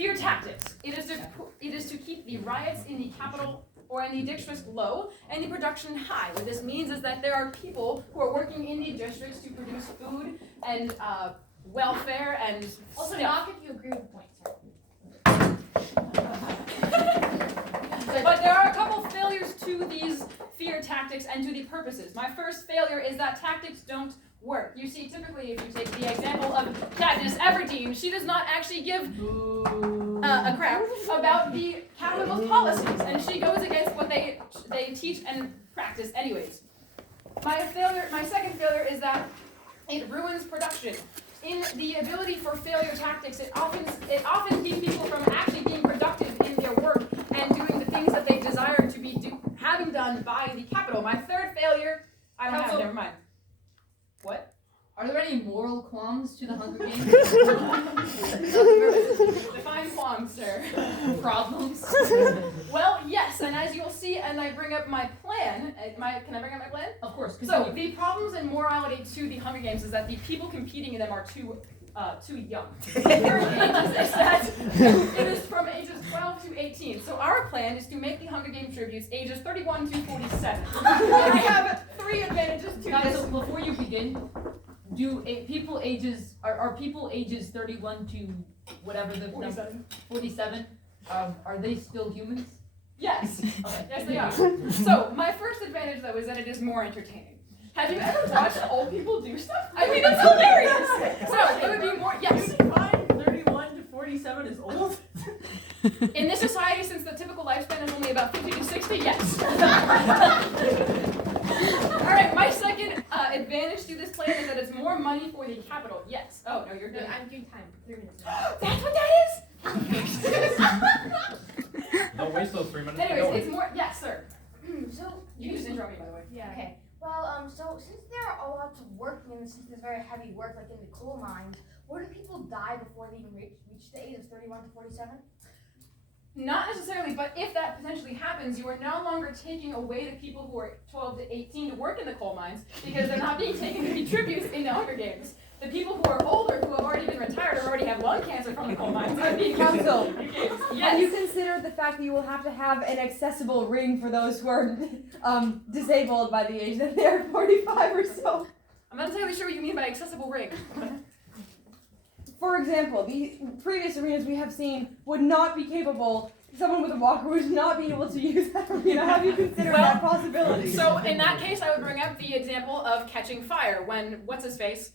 Fear tactics. It is to keep the riots in the capital or in the districts low and the production high. What this means is that there are people who are working in the districts to produce food and welfare and also stuff. not if you agree with the point, sir. But there are a couple failures to these fear tactics and to the purposes. My first failure is that tactics don't work. You see, typically, if you take the example of Katniss Everdeen, she does not actually give a crap about the capital's policies, and she goes against what they teach and practice anyways. My second failure is that it ruins production. In the ability for failure tactics, it often keeps people from actually being productive in their work and doing the things that they desire to be having done by the capital. My third failure, I don't have, never mind. What? Are there any moral qualms to the Hunger Games? Define qualms, sir. Problems? Well, yes, and as you'll see, and I bring up my plan. Can I bring up my plan? Of course. So the problems and morality to the Hunger Games is that the people competing in them are too young. It is from ages 12 to 18. So our plan is to make the Hunger Games tributes ages 31 to 47. I have 3 advantages to Guys, this. so before you begin, are people ages 31 to whatever the 47? Are they still humans? Yes. Okay. Yes, they are. So my first advantage though is that it is more entertaining. Have you ever watched old people do stuff? I mean, it's hilarious. So it would be more. Yes. 31 to 47 is old. In this society, since the typical lifespan is only about 50 to 60, yes. All right, my second advantage to this plan is that it's more money for the capital. Yes. Oh, no, you're good. I'm doing time. 3 minutes. That's what that is? Don't waste those 3 minutes. Anyways, it's more. Yes, sir. So, You just interrupt me, by the way. yeah. Okay. Well, so since there are a lot of working and since there's very heavy work, like in the coal mines, wouldn't people die before they even reach the age of 31 to 47? Not necessarily, but if that potentially happens, you are no longer taking away the people who are 12 to 18 to work in the coal mines because they're not being taken to be tributes in the Hunger Games. The people who are older, who have already been retired or already have lung cancer from the coal mines, are being Council, Yes. have you considered the fact that you will have to have an accessible ring for those who are disabled by the age that they are 45 or so? I'm not entirely sure what you mean by accessible rig. For example, the previous arenas we have seen would not be capable, someone with a walker would not be able to use that arena. Have you considered that possibility? So in that case, I would bring up the example of Catching Fire when, what's his face?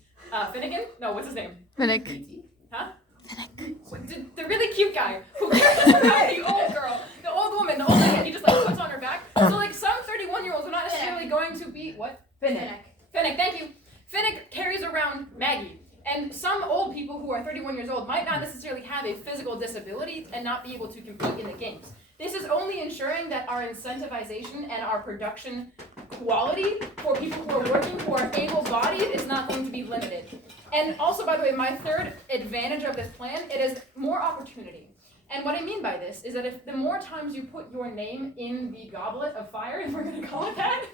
Finnegan? No, what's his name? Finnick. Huh? Finnick. The really cute guy who cares about the old girl, the old woman, the old lady he just like puts on her back. So like some 31-year-olds are not necessarily going to be, what? Finnick. Finnick, thank you. Finnick carries around Maggie. And some old people who are 31 years old might not necessarily have a physical disability and not be able to compete in the games. This is only ensuring that our incentivization and our production quality for people who are working, who are able-bodied, is not going to be limited. And also, by the way, my third advantage of this plan, it is more opportunity. And what I mean by this is that if the more times you put your name in the goblet of fire, if we're going to call it that,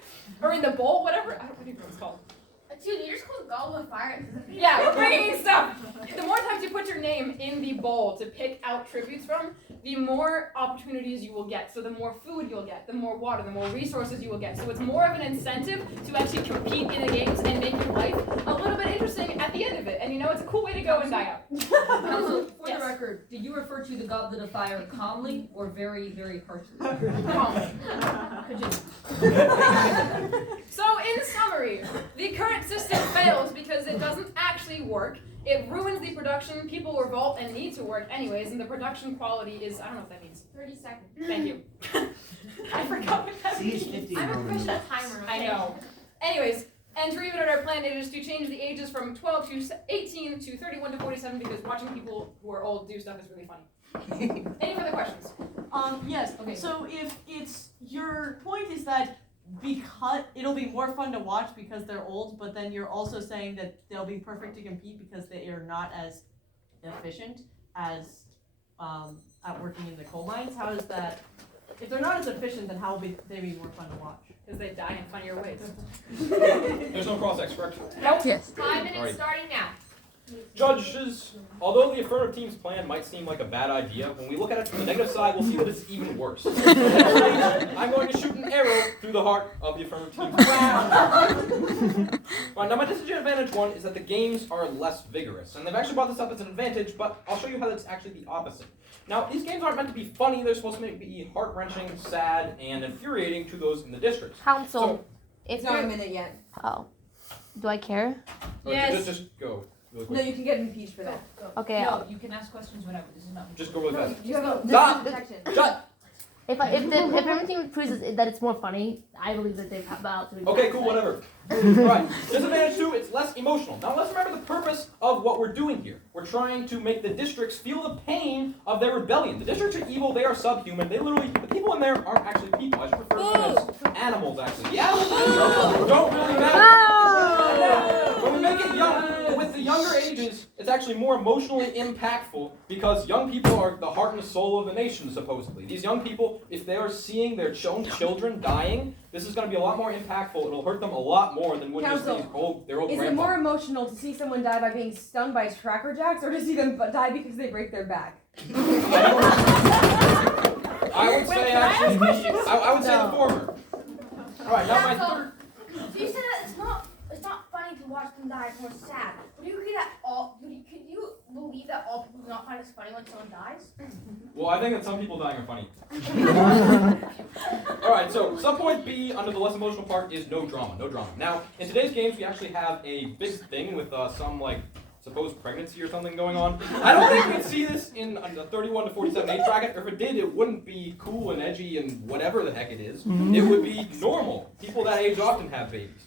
or in the bowl, whatever, I don't know what it's called. Dude, you just called Goblet of Fire. Yeah, we're bringing in stuff. The more times you put your name in the bowl to pick out tributes from, the more opportunities you will get. So the more food you'll get, the more water, the more resources you will get. So it's more of an incentive to actually compete in the games and make your life a little bit interesting at the end of it. And you know, it's a cool way to go and die out. Also, for Yes. the record, did you refer to the Goblet of Fire calmly or very, very harshly? Calmly. So in summary, the current system fails because it doesn't actually work. It ruins the production, people revolt and need to work anyways, and the production quality is, I don't know what that means. 30 seconds. Thank you. I forgot what that See, it's means. 50 I'm a Roman. professional timer. I know. Anyways, and to reiterate our plan, it is to change the ages from 12 to 18 to 31 to 47 because watching people who are old do stuff is really funny. Any further questions? Yes. Okay. So if it's your point is that because it'll be more fun to watch because they're old, but then you're also saying that they'll be perfect to compete because they are not as efficient as at working in the coal mines. How is that? If they're not as efficient, then how will they be more fun to watch? Because they die in funnier ways. There's no cross-sex structure. Nope. Yes. 5 minutes Alright. starting now. Judges, although the affirmative team's plan might seem like a bad idea, when we look at it from the negative side, we'll see that it's even worse. I'm going to shoot an arrow through the heart of the affirmative team. Right, now my disadvantage one is that the games are less vigorous. And they've actually brought this up as an advantage, but I'll show you how that's actually the opposite. Now, these games aren't meant to be funny, they're supposed to be heart-wrenching, sad, and infuriating to those in the districts. Council, if It's not a you're minute yet. oh, do I care? Yes. Just go. Really No, quick. you can get impeached for that. Okay. No, you can ask questions whenever. This is not. Just go really fast. You have a Stop! protection. Shut! If everything proves that it's more funny, I believe that they've about to. Okay, cool, whatever. Right. Disadvantage two, it's less emotional. Now let's remember the purpose of what we're doing here. We're trying to make the districts feel the pain of their rebellion. The districts are evil, they are subhuman. They literally, the people in there aren't actually people. I should refer to them as animals, actually. The animals don't really matter. When we make it young, with the younger ages, it's actually more emotionally impactful because young people are the heart and the soul of the nation, supposedly. These young people, if they are seeing their own children dying, this is going to be a lot more impactful. It'll hurt them a lot more than would just Counsel, their old Is it grandpa. more emotional to see someone die by being stung by Cracker Jacks or to see them die because they break their back? I would say actually, I would say the former. All right, now my third. So you said that it's not funny to watch them die. It's more sad. Would you agree that could you believe that all people do not find it funny when someone dies? Well, I think that some people dying are funny. All right, so subpoint B under the less emotional part is no drama. No drama. Now, in today's games, we actually have a big thing with some supposed pregnancy or something going on. I don't think we'd see this in the 31 to 47 age bracket. Or if it did, it wouldn't be cool and edgy and whatever the heck it is. It would be normal. People that age often have babies.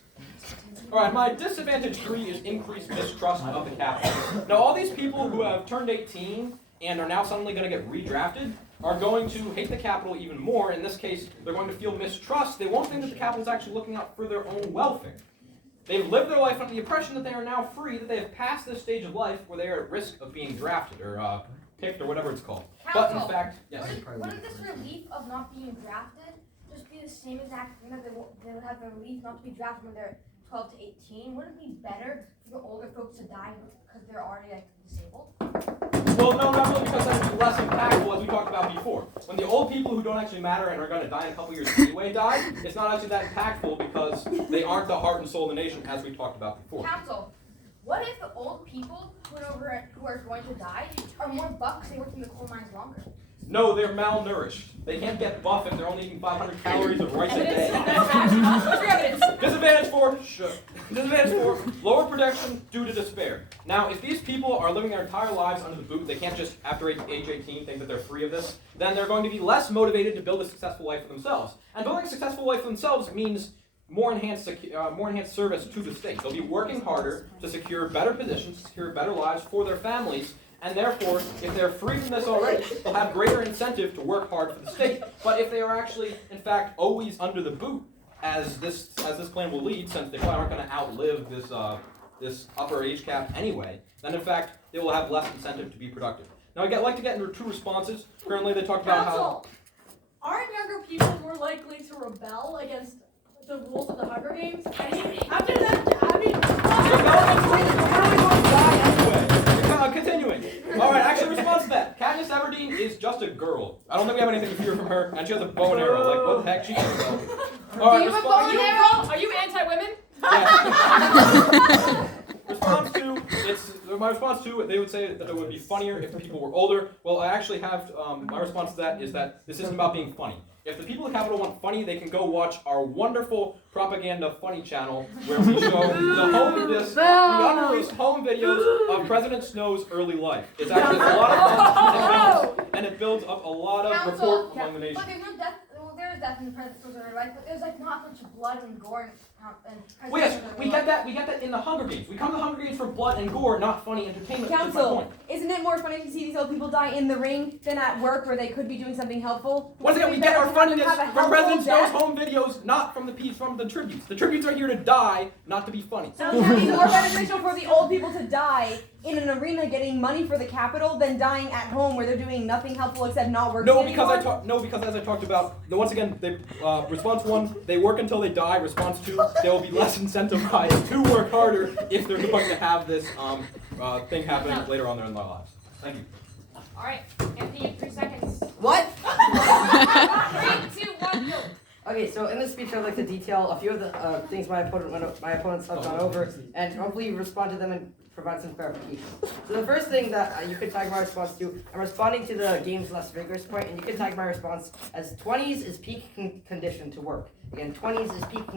All right, my disadvantage 3 is increased mistrust of the Capitol. Now, all these people who have turned 18 and are now suddenly going to get redrafted are going to hate the Capitol even more. In this case, they're going to feel mistrust. They won't think that the Capitol is actually looking out for their own welfare. They've lived their life under the impression that they are now free, that they have passed this stage of life where they are at risk of being drafted or picked or whatever it's called. But in fact, yes. Wouldn't this relief of not being drafted just be the same exact thing that they would have the relief not to be drafted when they're 12 to 18? Wouldn't it be better for the older folks to die because they're already disabled? Well, no, not really, because that would be less impactful, as we talked about before. When the old people who don't actually matter and are going to die in a couple years anyway die, it's not actually that impactful because they aren't the heart and soul of the nation, as we talked about before. Council, what if the old people who are going to die are more bucks? They work in the coal mines longer. No, they're malnourished. They can't get buff if they're only eating 500 calories of rice a day. What's your evidence? Disadvantage 4, sure. Disadvantage 4, lower production due to despair. Now, if these people are living their entire lives under the boot, they can't just, after age 18, think that they're free of this, then they're going to be less motivated to build a successful life for themselves. And building a successful life for themselves means more enhanced service to the state. They'll be working harder to secure better positions, secure better lives for their families, and therefore, if they're free from this already, they'll have greater incentive to work hard for the state. But if they are actually, in fact, always under the boot, as this plan will lead, since they probably aren't going to outlive this upper age cap anyway, then in fact, they will have less incentive to be productive. Now, I'd like to get into 2 responses. Currently, they talked about Council, aren't younger people more likely to rebel against the rules of the Hunger Games? Continuing. All right, actually, response to that. Katniss Everdeen is just a girl. I don't think we have anything to fear from her, and she has a bow and arrow. Like, what the heck? She's all right, Are you anti-women? Yeah. My response to, they would say that it would be funnier if the people were older. Well, I actually have, my response to that is that this isn't about being funny. If the people of the Capitol want funny, they can go watch our wonderful propaganda funny channel where we show the unreleased home videos of President Snow's early life. It's actually a lot of fun, and it builds up a lot of rapport among the nation. But there is death in the President Snow's early life, but there's not much blood and gore and Well, yes, we get that in the Hunger Games. We come to the Hunger Games for blood and gore, not funny entertainment. That's my Council, point. isn't it more funny to see these old people die in the ring than at work where they could be doing something helpful? Once again, we get our funniness from President Snow's home videos, not from the tributes. The tributes are here to die, not to be funny. So it's going to be more beneficial for the old people to die in an arena getting money for the Capitol than dying at home where they're doing nothing helpful except not working anymore? Because as I talked about, once again, response 1, they work until they die. Response 2, they will be less incentivized to work harder if they're going to have this thing happening later on in their lives. Thank you. Alright, MP, 3 seconds. What? 3, 2, 1, go. Okay, so in this speech, I'd like to detail a few of the things my opponents have gone over, and hopefully respond to them and provide some clarification. So the first thing that you could tag my response to, I'm responding to the game's less vigorous point, and you could tag my response as 20s is peak condition to work. Again, 20s is peak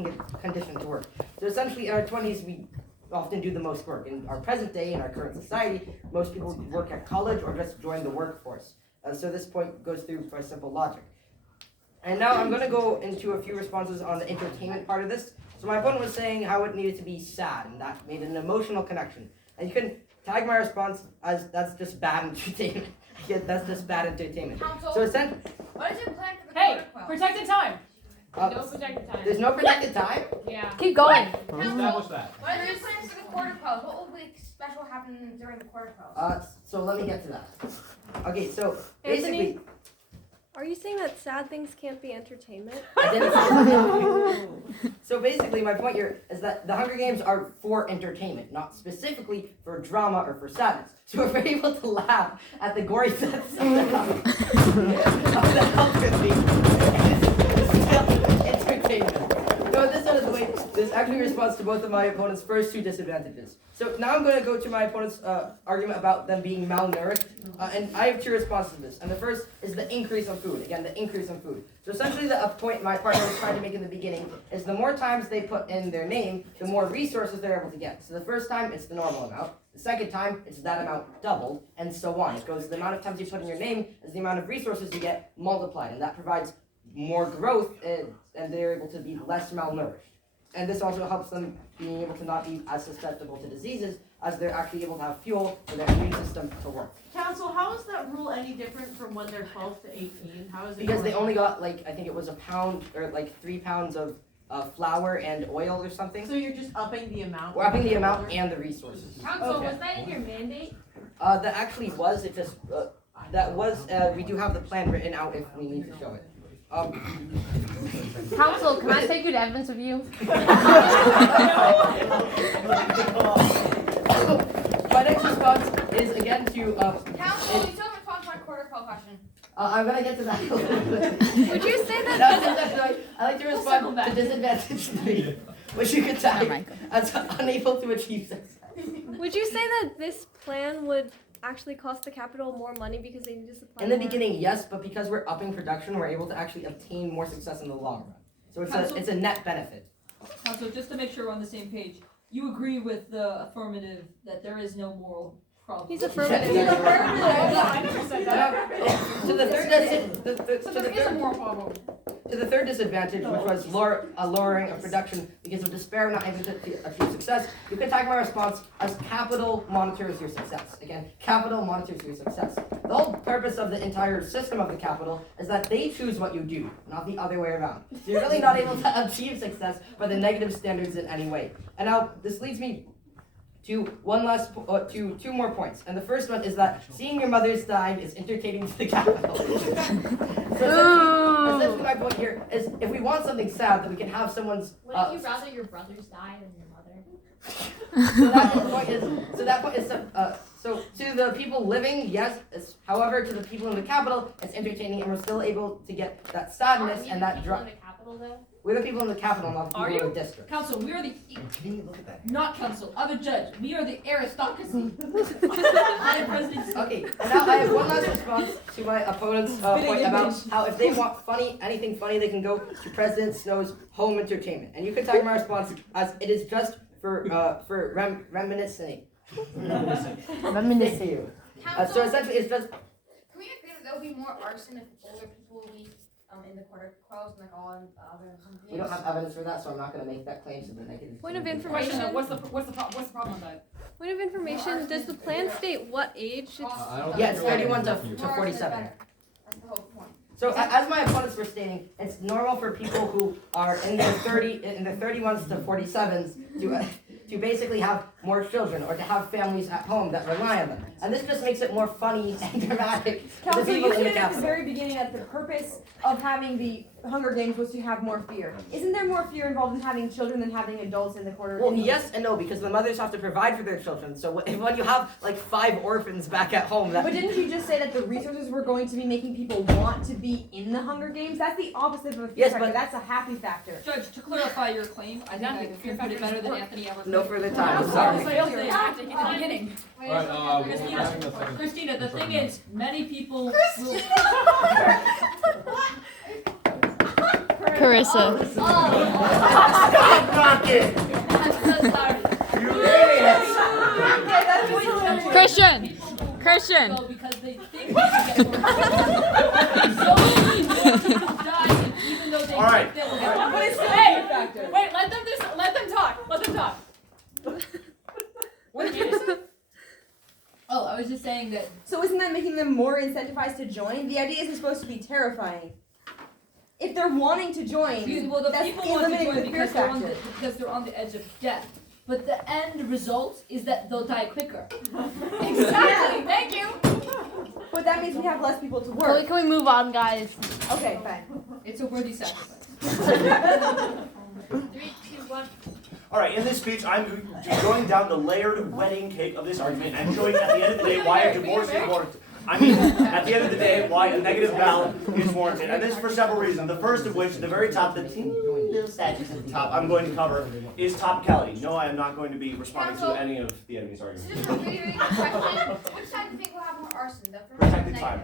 condition to work. So essentially, in our 20s, we often do the most work. In our present day, in our current society, most people work at college or just join the workforce. So this point goes through by simple logic. And now I'm going to go into a few responses on the entertainment part of this. So my opponent was saying how it needed to be sad, and that made an emotional connection. And you can tag my response as that's just bad entertainment. Yeah, that's just bad entertainment. Council, So essentially, what is your plan for the Hey, quarter quell? protected time. No protected time. there's no protected time. Yeah. Keep going. Establish that. What is your plan for the quarter quells? What will be special happen during the quarter quells? So let me get to that. Okay, so Anthony? basically, Are you saying that sad things can't be entertainment? I didn't say that. So basically, my point here is that the Hunger Games are for entertainment, not specifically for drama or for sadness. So if we're able to laugh at the gory sets of the Hunger Games, it's still entertainment. So this one is the way. This actually responds to both of my opponent's first two disadvantages. So now I'm going to go to my opponent's argument about them being malnourished, and I have two responses to this. And the first is the increase in food. Again, the increase in food. So essentially, the point my partner was trying to make in the beginning is the more times they put in their name, the more resources they're able to get. So the first time, it's the normal amount. The second time, it's that amount doubled, and so on. It goes the amount of times you put in your name is the amount of resources you get multiplied, and that provides more growth, and they're able to be less malnourished. And this also helps them being able to not be as susceptible to diseases as they're actually able to have fuel for their immune system to work. Council, how is that rule any different from when they're 12 to 18? How is it? Because they only got I think it was a pound or 3 pounds of flour and oil or something. So you're just upping the amount? We're upping the amount and the resources. Council, Okay. was that in your mandate? That actually was, it just, we do have the plan written out if we need to show it. Council, can I take you to evidence of you? My next response is again to, Council, you still haven't responded to my quarter quell question. I'm gonna get to that. Would you say that? I like to respond to disadvantage 3, which you could tag as unable to achieve success. Would you say that this plan would actually cost the capital more money because they need to supply In the more? beginning, yes, but because we're upping production, we're able to actually obtain more success in the long run. So it's a net benefit. So just to make sure we're on the same page, you agree with the affirmative that there is no moral problem? He's affirmative. Yes. I never said that. To the third So there is a moral problem. To the third disadvantage, which was lowering of production because of despair not able to achieve success, you can tag my response as capital monitors your success. Again, capital monitors your success. The whole purpose of the entire system of the capital is that they choose what you do, not the other way around. So you're really not able to achieve success by the negative standards in any way. And now this leads me to two more points. And the first one is that seeing your mother's dying is entertaining to the capital. Essentially my point here is if we want something sad, then we can have someone's. Wouldn't you rather your brothers die than your mother? So to the people living, yes. However, to the people in the capital, it's entertaining, and we're still able to get that sadness and that in the capital though? We're the people in the capital, not the Are people in you? the district. Council, we are the, Can you look at that? not council, other judge, we are the aristocracy. I am president. Okay, and now I have one last response to my opponent's point about how if they want anything funny, they can go to President Snow's home entertainment. And you can tag my response as it is just for reminiscing. Thank you. So essentially, it's just. Can we agree that there will be more arson if older people will be in the quarter quells and like all in other We don't have evidence for that, so I'm not going to make that claim. So the negative. Point of Wait, information. no, what's the problem with that? Point of information. Does the plan state what age it's? Yeah, it's 31 to More 47. better. That's the whole point. So as my opponents were stating, it's normal for people who are in their 31s to 47s to basically have more children or to have families at home that rely on them. And this just makes it more funny and dramatic for the Council, people you in the said at the capital. very beginning that the purpose of having the Hunger Games was to have more fear. Isn't there more fear involved in having children than having adults in the quarter? Well, yes and no, because the mothers have to provide for their children. So when you have like 5 orphans back at home, that But didn't you just say that the resources were going to be making people want to be in the Hunger Games? That's the opposite of a fear Yes, factor. but- That's a happy factor. Judge, to clarify your claim, I think I Fear put it better than factors Anthony ever could. no further time. Sorry, Sorry. failure tactic in the beginning. Alright, we're having the second. Christina, the thing is, many people will. Carissa. Stop knocking! You idiots! Christian. Go because they think they can get more. So many people die, even though they All right. think they'll get more. But it's still a fear factor. Wait, let them talk. Let them talk. What did you say? Oh, I was just saying that. So isn't that making them more incentivized to join? The idea isn't supposed to be terrifying. If they're wanting to join, Well, the that's people want to eliminating join the fear factor. because they're on the edge of death. But the end result is that they'll die quicker. Exactly. Thank you. But that means we have less people to Can work. we move on, guys? Okay, fine. It's a worthy sacrifice. 3, 2, 1. All right, in this speech, I'm going down the layered wedding cake of this argument and showing at the end of the day why a divorce is warranted. I mean, at the end of the day, why a negative ballot is warranted. And this for several reasons. The first of which, the very top, the teeny little statues at the top I'm going to cover, is topicality. No, I am not going to be responding to any of the enemy's So arguments. just a really, really quick question. Which side do you think will have more arson? The first Protected or time.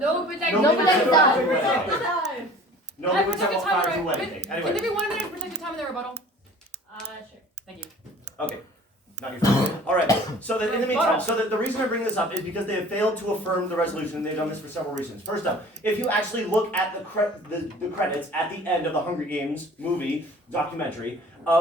No protected Nobody protected said time. wedding cake. time. Nobody said Protected what time, fires a right? wedding cake. Can Anyway, there be 1 minute of protected time in the rebuttal? Sure. Thank you. okay. Not your fault. All right. So that in the meantime, the reason I bring this up is because they have failed to affirm the resolution. And they've done this for several reasons. First up, if you actually look at the credits at the end of the Hunger Games movie documentary,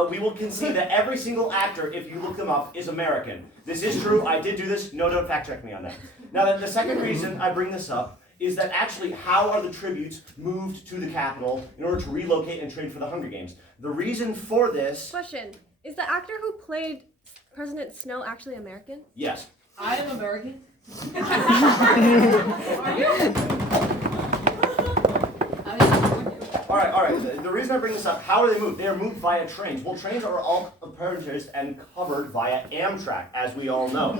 we will concede that every single actor, if you look them up, is American. This is true. I did do this. No, don't fact check me on that. Now, the second reason I bring this up is that actually how are the tributes moved to the Capitol in order to relocate and train for the Hunger Games? The reason for this, Question: is the actor who played President Snow actually American? yes. I am American. All right. The reason I bring this up, how are they moved? They are moved via trains. Well, trains are all purchased and covered via Amtrak, as we all know.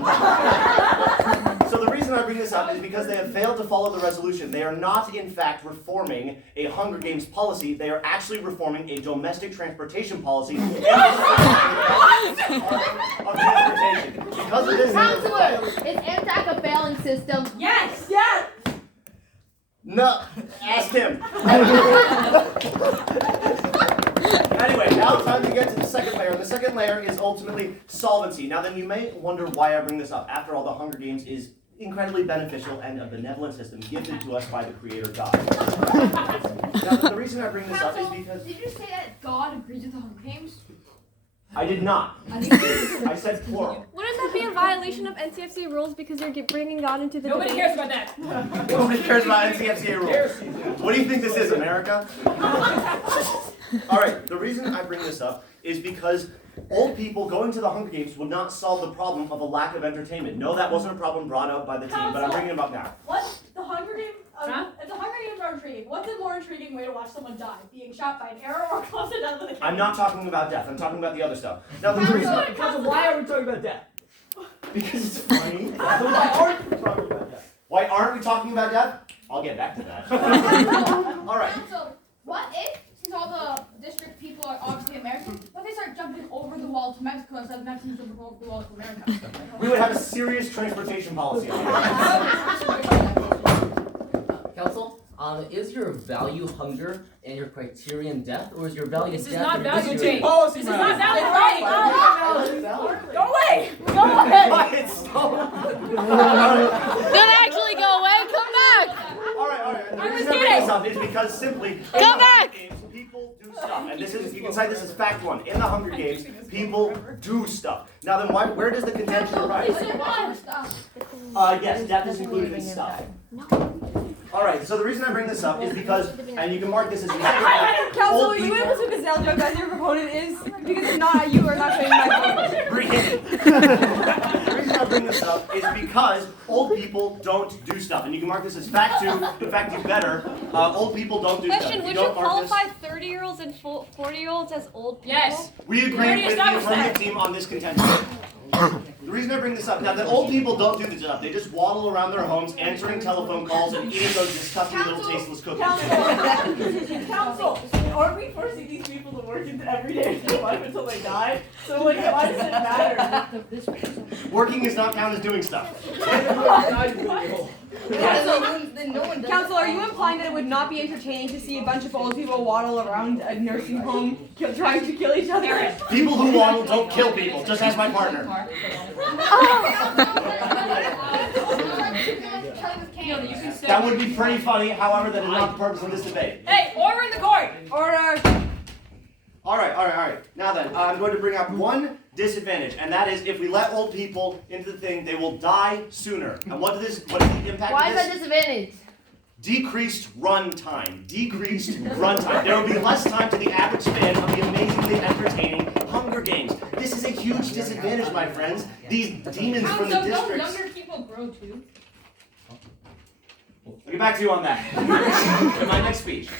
So the reason I bring this up is because they have failed to follow the resolution. They are not, in fact, reforming a Hunger Games policy. They are actually reforming a domestic transportation policy of transportation. Because of this, Counselor, is Amtrak a failing system? Yes. Yes. no, ask him. Anyway, now it's time to get to the second layer. The second layer is ultimately solvency. Now then, you may wonder why I bring this up. After all, the Hunger Games is incredibly beneficial and a benevolent system gifted to us by the Creator God. Now, the reason I bring this up is because Did you say that God agrees with the Hunger Games? I did not. I said plural. Wouldn't that be a violation of NCFC rules because you're bringing God into the Nobody debate? cares about that. Nobody cares about NCFCA rules. What do you think this is, America? All right, the reason I bring this up is because old people going to the Hunger Games would not solve the problem of a lack of entertainment. No, that wasn't a problem brought up by the team, but I'm bringing it up now. What? The Hunger Games? Huh? If the Hunger Games are intriguing, what's a more intriguing way to watch someone die? Being shot by an arrow or close to death with a I'm cannon? not talking about death. I'm talking about the other stuff. Now, the reason... Why are we talking about death? Because it's funny. Why aren't we talking about death? Why aren't we talking about death? I'll get back to that. All right. So, what if, since all the district people are obviously American, what if they start jumping over the wall to Mexico instead of Mexicans jumping over the wall to America? We would have a serious transportation policy on Council, is your value hunger and your criterion death, or is your value This is death not and your value criterion- change. Policy This is matters. not valid writing. Go away. Go away. Don't actually go away. Come back. All right. The I was reason I bring kidding. this up is because simply in Come the Hunger back. Games, people do stuff, and this is you can cite this as fact one. In the Hunger Games, people do stuff. Now then, where does the contention arise? Yes, death is included in stuff. Alright, so the reason I bring this up is because, and you can mark this as your second fact, Council, old are you people. able to Gazelle joke as your proponent is? Because if not, you are not saying my vote. Bring it. The reason I bring this up is because old people don't do stuff, and you can mark this as fact 2. In fact, you better. Old people don't do Question: stuff. Would don't you mark this. qualify 30-year-olds and 40-year-olds as old people? Yes. We agree already with the established affirmative that. team on this contention. The reason I bring this up, now the old people don't do this stuff. They just waddle around their homes, answering telephone calls and eating those disgusting little tasteless cookies. Council, aren't we forcing these people to work into every day of their life until they die? So like, why does it matter? Working does not count as doing stuff. Council, are you implying that it would not be entertaining to see a bunch of old people waddle around a nursing home trying to kill each other? People who waddle don't kill people, just as my partner. That would be pretty funny, however, that is not the purpose of this debate. Hey, order in the court. Order. Alright. Now then, I'm going to bring up one disadvantage, and that is if we let old people into the thing, they will die sooner. And what is the impact Why of is this? that disadvantage? Decreased run time. Decreased run time. There will be less time to the average fan of the amazingly entertaining Hunger Games. This is a huge disadvantage, my friends. These demons from the districts. Younger people grow too. I'll get back to you on that in my next speech.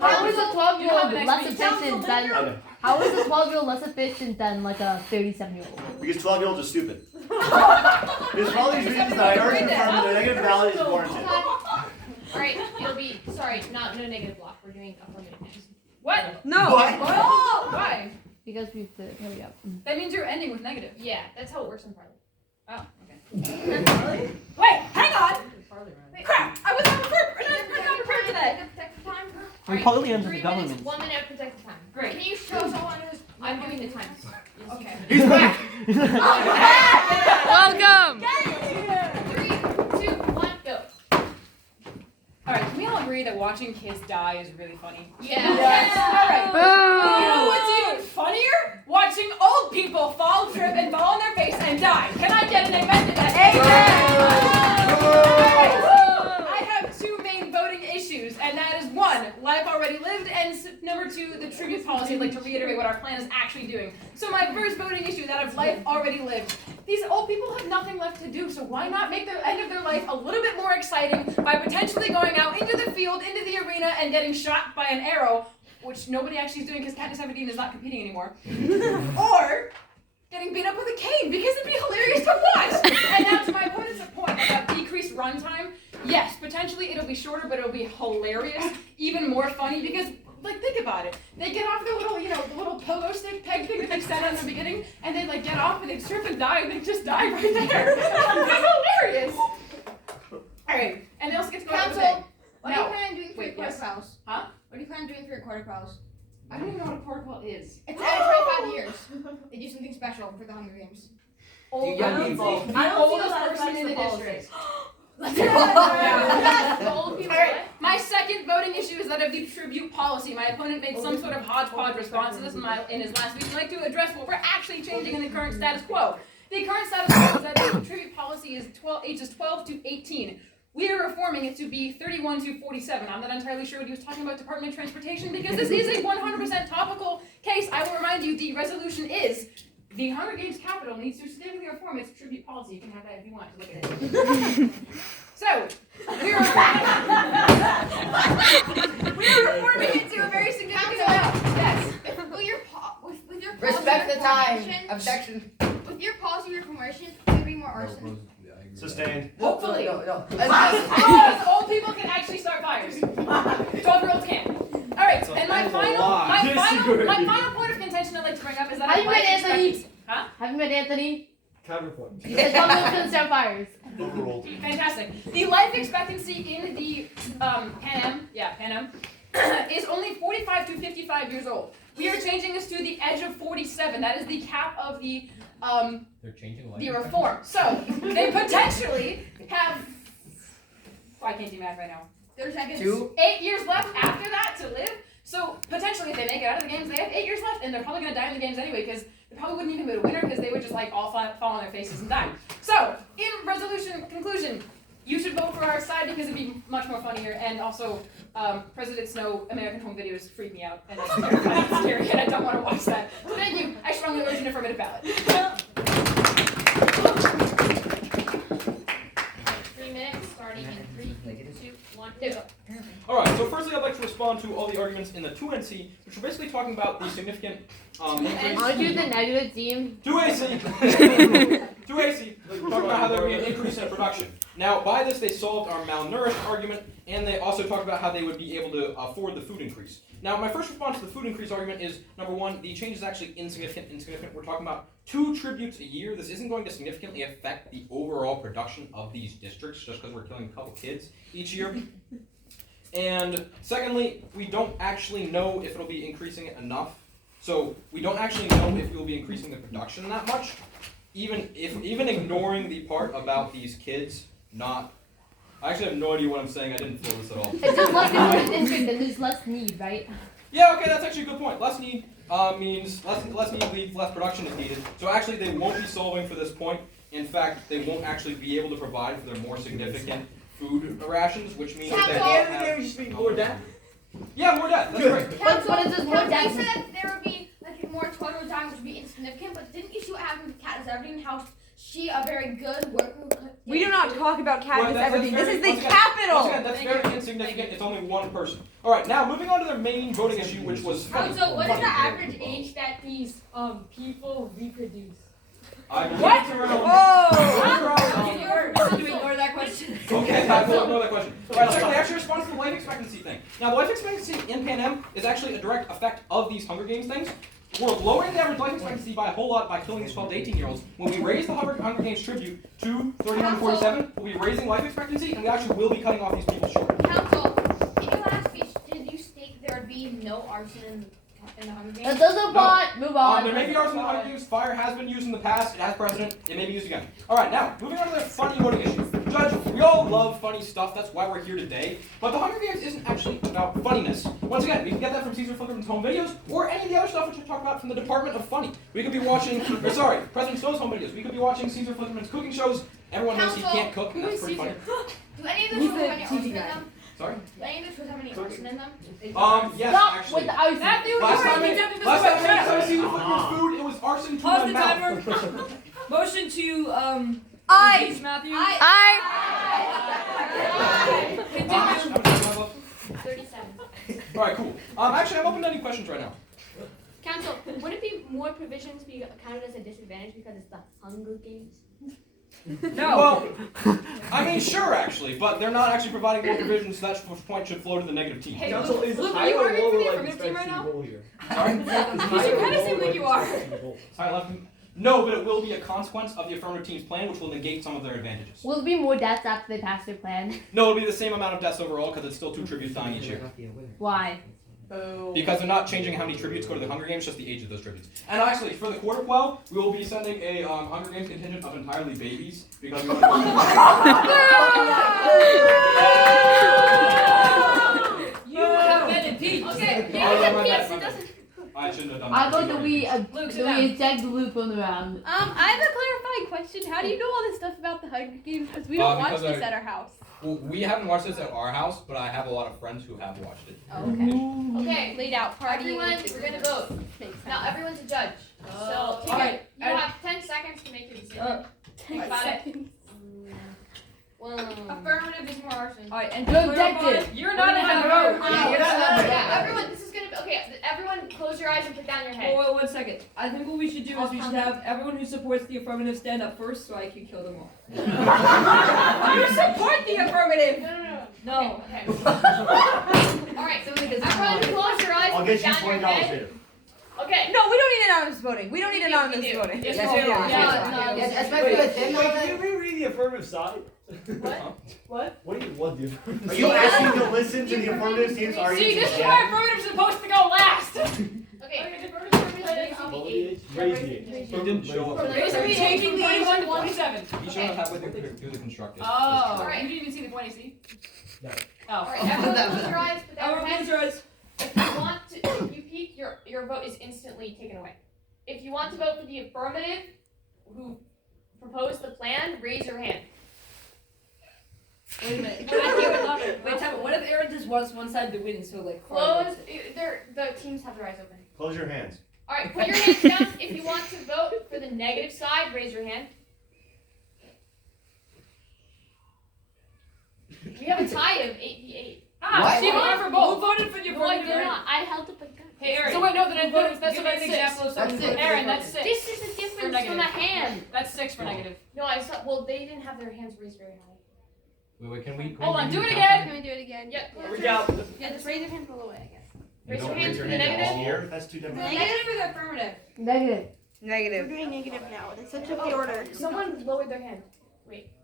How is a 12-year-old less efficient than? Okay. How is a 12-year-old less efficient than like a 37-year-old? Because 12-year-olds are stupid. There's all these reasons that I urge and affirm that the negative ballot is warranted. Alright, it'll be, sorry, no negative block. We're doing affirmative next. What? No. What? Why? Because we have to hurry up. That means you're ending with negative. Yeah, that's how it works in parli. Oh, okay. Wait, hang on! Crap! I was not prepared for that! We probably ends 3 the minutes, government. 1 minute of protected time. Great. Can you show someone who's, I'm doing the times. Okay. He's back! Welcome. 3, 2, 1, go. Alright, can we all agree that watching kids die is really funny? Yeah. Alright. Boo. You know what's even funnier? Watching old people fall, trip, and fall on their face and die. Can I get an amen to that? Alright, I have 2 main voting issues, and that is 1, life already lived, and number 2, the tribute policy. I'd like to reiterate what our plan is actually doing. So my first voting issue, that of life already lived. These old people have nothing left to do, so why not make the end of their life a little bit more exciting by potentially going out into the field, into the arena, and getting shot by an arrow, which nobody actually is doing because Katniss Everdeen is not competing anymore, or getting beat up with a cane, because it'd be hilarious to watch. And now to my opponent's point about decreased runtime, yes, potentially it'll be shorter, but it'll be hilarious, even more funny, because like, think about it. They get off the little, the little pogo stick peg thing that they set on in the beginning, and they like get off and they trip and die, and they just die right there. That's hilarious. Alright, and they also get to go out with a Council, what No. are you planning on doing for your quarter yes. trials? Huh? What are you planning on doing for your quarter trials? I don't even know what a protocol is. It's every 25 years. They do something special for the Hunger Games. You young people. The oldest person in the district. The old people, Alright, my second voting issue is that of the tribute policy. My opponent made some sort of hodgepodge response to this in his last speech. I'd like to address what we're actually changing in the current status quo. The current status quo is that the tribute policy is ages 12 to 18. We are reforming it to be 31 to 47. I'm not entirely sure what he was talking about Department of Transportation because this is a 100% topical case. I will remind you the resolution is the Hunger Games capital needs to significantly reform its tribute policy. You can have that if you want to look at it. So, we are reforming it to a very significant amount. Yes. With your Respect the time. reformation- Objection. With your policy reformation, will be more arson. Sustained. Hopefully. No. Because old people can actually start fires. 12-year-olds can't. Alright, and my final point of contention I'd like to bring up is that Have you met Anthony? Huh? Have you met Anthony? Counterpoint. He says 12 years gonna start fires. Overruled. Fantastic. The life expectancy in the Pan Am, is only 45 to 55 years old. We are changing this to the edge of 47. That is the cap of the They're changing life. the reform. So they potentially have. I can't do math right now. 30 seconds. 8 years left after that to live. So potentially, if they make it out of the games, they have 8 years left, and they're probably gonna die in the games anyway because they probably wouldn't even be a winner because they would just like all fall on their faces and die. So in resolution conclusion, you should vote for our side because it'd be much more funnier. And also, President Snow American Home Videos freak me out, and it's terrifying. It's scary, and I don't want to watch that. So thank you. I strongly urge an affirmative ballot. 3 minutes starting in 3, 2, 1, go. Alright, so firstly I'd like to respond to all the arguments in the 2NC, which are basically talking about the significant increase. I'll do the negative team. 2AC! 2AC, talking about how there would be an increase in production. Now, by this they solved our malnourished argument, and they also talked about how they would be able to afford the food increase. Now, my first response to the food increase argument is, number one, the change is actually insignificant. We're talking about 2 tributes a year. This isn't going to significantly affect the overall production of these districts, just because we're killing a couple kids each year. And secondly, we don't actually know if it'll be increasing it enough. So we don't actually know if we'll be increasing the production that much. Even ignoring the part about these kids not. I actually have no idea what I'm saying. I didn't feel this at all. It's just less district, then there's less need, right? Yeah, okay, that's actually a good point. Less need means less need leads less production is needed. So actually, they won't be solving for this point. In fact, they won't actually be able to provide for their more significant food rations, which means that they won't have more debt. Yeah, more debt. That's great. But it's just more You debt. said that there would be like more total time, which would be insignificant, but didn't you see what happened with Katniss Everdeen? How she, a very good worker. We do not talk about Katniss that's Everdeen. This very- is the once again, capital. Once again, that's very insignificant. It's only one person. All right, now moving on to their main voting issue, which was funny. So what is the average age that these people reproduce? I believe What? it's around. Can you ignore that question? Okay, I will ignore that question. Alright, secondly, actually response to the life expectancy thing. Now, the life expectancy in Pan Am is actually a direct effect of these Hunger Games things. We're lowering the average life expectancy by a whole lot by killing these 12 to 18-year-olds. When we raise the Hunger Games tribute to 31 to 47, we'll be raising life expectancy, and we actually will be cutting off these people short. Council, in your last speech, did you state there would be no arson in the Hunger Games? That doesn't bot. Move on. There may be arson in the Hunger Games. Fire has been used in the past. It has precedent. It may be used again. Alright, now, moving on to the funny voting issue. Judge, we all love funny stuff. That's why we're here today. But the Hunger Games isn't actually about funniness. Once again, we can get that from Caesar Flickerman's home videos, or any of the other stuff which I talk about from the Department of Funny. We could be watching, President Snow's home videos. We could be watching Caesar Flickerman's cooking shows. Everyone knows he can't cook, and that's pretty funny. Do any of those shows have any arson in them? Sorry? Do any of those shows have any arson in them? Yes, Stop actually. with the ice. Matthew, Last you time already we did this. saw Caesar Flickerman's food, it was arson to Pause my the mouth. timer. Motion to I. Matthew. Continue. 37. Alright, cool. Actually, I'm open to any questions right now. Council, wouldn't be more provisions be counted as a disadvantage because it's the Hunger Games? No. Well, I mean, sure, actually, but they're not actually providing more provisions, so that point should flow to the negative team. Hey, Council is Luke, are higher you or arguing for lower the life affirmative team right expectancy now? goal here? Sorry? You kind of seem like you are. Sorry, left. No, but it will be a consequence of the affirmative team's plan, which will negate some of their advantages. Will there be more deaths after they pass their plan? No, it'll be the same amount of deaths overall, because it's still 2 tributes dying each year. Why? Because they're not changing how many tributes go to the Hunger Games, just the age of those tributes. And actually, for the quarter quell, we will be sending a Hunger Games contingent of entirely babies, because we want to... You have been impeached. Okay, I shouldn't have done I that. thought that we Luke, sit down. eject Luke from the round. I have a clarifying question. How do you know all this stuff about the Hunger Games? Because we don't watch because this at our house. Well, we haven't watched this at our house, but I have a lot of friends who have watched it. Oh, okay. Okay, Laid out party. everyone, we're gonna vote. Now everyone's a judge. So take alright. it. You have 10 seconds to make your decision. Think about it. affirmative is more arson. Alright, and Go to objective. clarify, you're not in a vote. Everyone, this is gonna be okay. Everyone, close your eyes and put down your head. Wait, 1 second. I think what we should do is we should have everyone who supports the affirmative stand up first so I can kill them all. You support the affirmative. No. Okay. Alright, so everyone close your eyes I'll and get put you down your $20 head. later. Okay. No, we don't need anonymous voting. We don't need We anonymous do. voting. Yes, Yes, we we do. do. Yeah, Yes, especially with him. Can we read the affirmative side? What? What do you want the affirmative Are you asking to listen to the affirmative team's See, arguments? this is why affirmative's supposed to go last. Okay. Raise the age. He didn't show up. Basically, taking the 21 to 27. He showed up halfway through the constructive. Oh, Alright. you didn't even see the point I see? No. Oh. Alright, everyone close your eyes, put down your Everyone head. close your eyes. If you want to, if you peek, your vote is instantly taken away. If you want to vote for the affirmative, who proposed the plan, raise your hand. Wait a minute. But I hear a lot of Wait, tell me, what if Aaron just wants one side to win, so like Close. The teams have their eyes open. Close your hands. All right, put your hands down. If you want to vote for the negative side, raise your hand. We have a tie of 8v8. Ah, she voted for both. Who voted for your No, I vote? did not. I held up a gun. Hey, Aaron. So wait, no, then that's Give me an six. example of someone who voted for Aaron, your that's vote. 6. This is the For difference negative. from a hand. That's 6 for negative. No, I saw. Well, they didn't have their hands raised very high. Wait, can we? Hold on, do it Can again. we do it again? Yeah. Here we go. Yeah, just raise your hand all the way, I guess. You Raise don't your hands for the hand negative. Here, that's two different. Negative or the affirmative? Negative. Negative. doing negative now. They switched up the order. Someone lowered their hand.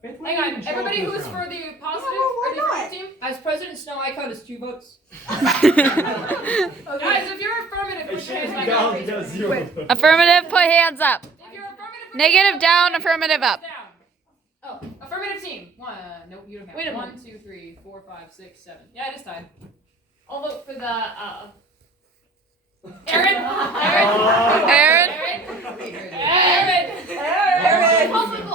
Hang on, everybody who's for the positive or the affirmative team? As President Snow, I count as 2 votes. Guys, if you're affirmative, put your hands back up. Affirmative, put hands up. If you're affirmative, put Negative your hands down, affirmative up. down. Oh, affirmative team. Nope, you don't have. Wait a 1, 2, 3, 4, 5, 6, 7. Yeah, it is tied. I'll vote for the Aaron. Aaron. Aaron. Republican.